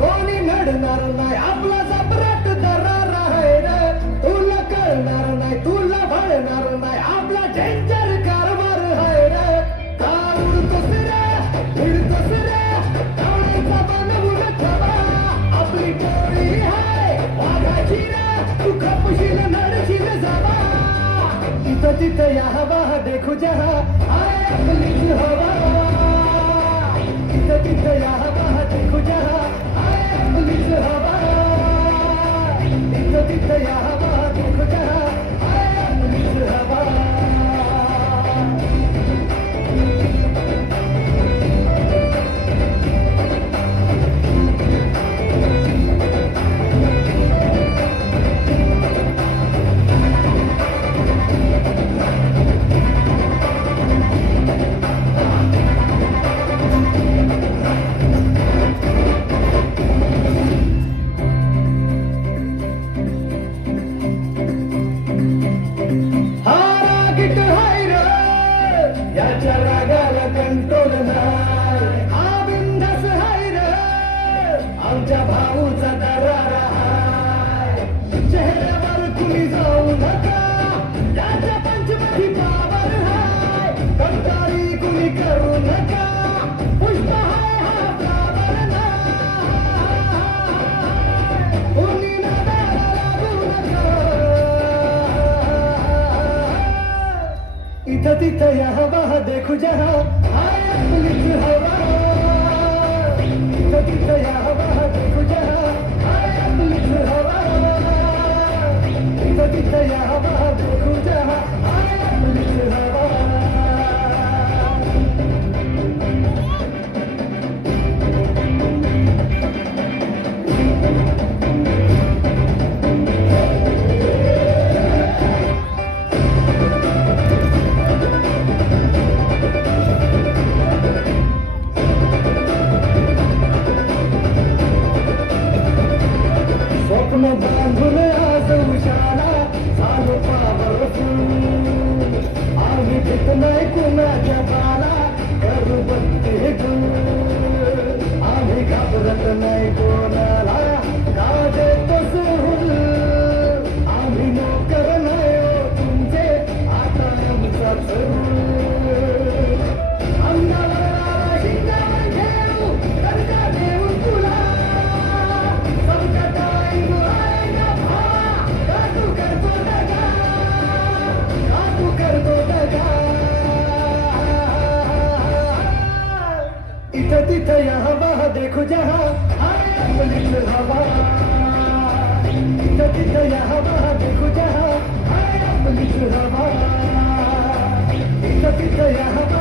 कोणी नडणार नाही आपला सम्राट दरार आहे रे तुला कळणार नाही तुला भळणार नाही आपला डेंजर कारभार आहे रे का उडतोस रे भिडतोस रे धावण्याचा बनवून ठेवा आपली टोळी आहे वाघाची रे तू खपशील नडशील जावा तिथं तिथं या हवा देखो जहा आय आपलीच हवा तिथं तिथं या हवा देखो जहा आय आपलीच हवा तिथं तिथं या हवा देखो जहा आय आपलीच हवा याच्या रागाला कंट्रोल नाही हा बिंदास हाय रे आमच्या भाऊचा दरार हाय चेहऱ्यावर कुणी जाऊ नका याच्या पंचमधी पावर हाय कंटाळी कुणी करू नका पुष्प हाय हा फ्लावर नाही कुणी नादाला लागू नका इथं तिथं या हवा देखो जहा हाय आपलीच हवा इथं तिथं या हवा देखो जहा हाय आपलीच हवा इथं तिथं या हवा देखो जहा हाय आपलीच हवा स्वप्न बांधून आज उशाला झालो पावरफुल आम्ही घेत नाही कुणाच्या बाला करू बघते गुल आम्ही घाबरत नाही कोणाला का देतो सोडून आम्ही नोकर नाही हो तुमचे आता आमचा अंगाला शिंगावर घेऊ कर्जा देऊन तुला इथं तिथं या हवा देखो जहा हाय आपलीच हवा इथं तिथं या हवा देखो जहा हाय आपलीच हवा इथं तिथं या हवा